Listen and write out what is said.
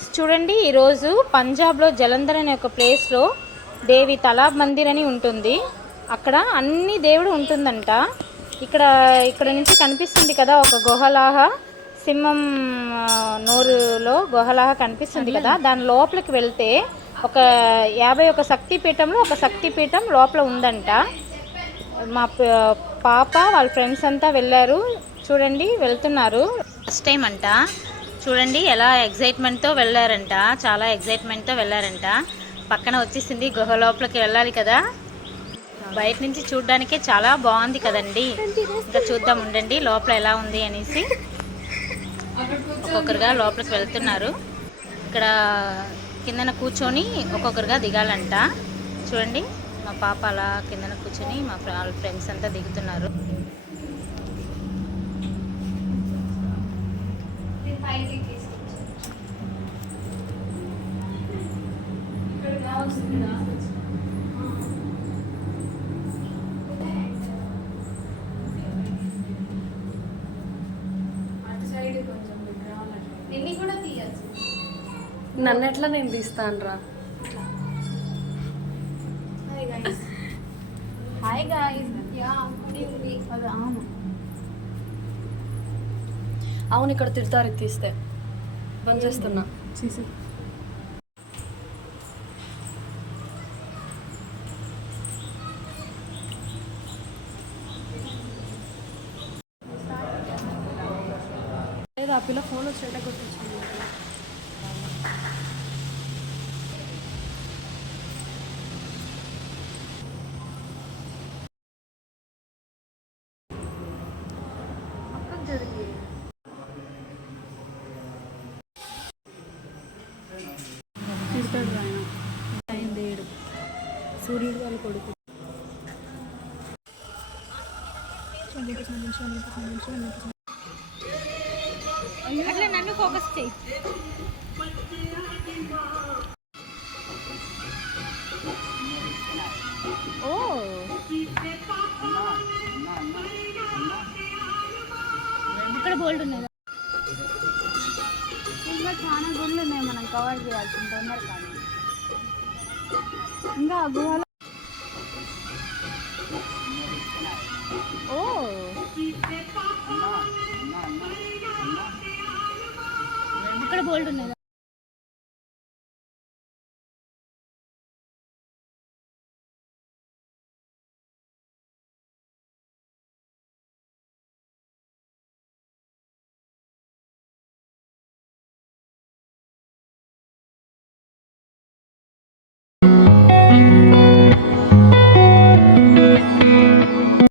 Friends చూడండి, ఈరోజు పంజాబ్లో జలంధర్ అనే ఒక ప్లేస్లో దేవి తలాబ్ మందిర్ అని ఉంటుంది. అక్కడ అన్ని దేవుడు ఉంటుందంట. ఇక్కడ నుంచి కనిపిస్తుంది కదా, ఒక గుహలాగా సింహం నోరులో గుహలాగా కనిపిస్తుంది కదా. దాని లోపలికి వెళ్తే ఒక 51 శక్తిపీఠంలో ఒక శక్తిపీఠం లోపల ఉందంట. మా పాప వాళ్ళ ఫ్రెండ్స్ అంతా వెళ్ళారు. చూడండి, వెళ్తున్నారు. ఫస్ట్ టైం అంట. చూడండి ఎలా ఎగ్జైట్మెంట్తో వెళ్ళారంట, చాలా ఎగ్జైట్మెంట్తో వెళ్ళారంట. పక్కన వచ్చేసింది, గుహ లోపలికి వెళ్ళాలి కదా. బయట నుంచి చూడడానికే చాలా బాగుంది కదండి. ఇంకా చూద్దాం ఉండండి లోపల ఎలా ఉంది అనేసి. ఒక్కొక్కరుగా లోపలికి వెళ్తున్నారు. ఇక్కడ కిందన కూర్చొని ఒక్కొక్కరుగా దిగాలంట. చూడండి, మా పాప అలా కిందన కూర్చొని మా వాళ్ళ ఫ్రెండ్స్ అంతా దిగుతున్నారు. నన్ను ఎట్లా నేను తీస్తాను రా. Hi guys. అవును, ఇక్కడ తిడతారు తీస్తే. బంద్ చేస్తున్నా. లేదు, ఆ పిల్ల ఫోన్ వచ్చినట్టే కొట్టించింది. తిడతాడు ఆయన. టైం లేడు. సూర్యుడు వాళ్ళ కొడుకు. అట్లా నన్ను ఫోకస్ చేయి. ఓ ఇక్కడ బోల్డ్ ఉన్నది. ఇంకా చాలా గుళ్ళు ఉన్నాయి మనం కవర్ చేయాల్సిన తొందర. కానీ ఇంకా గుహలో ఇక్కడ బోల్డ్ ఉన్నది.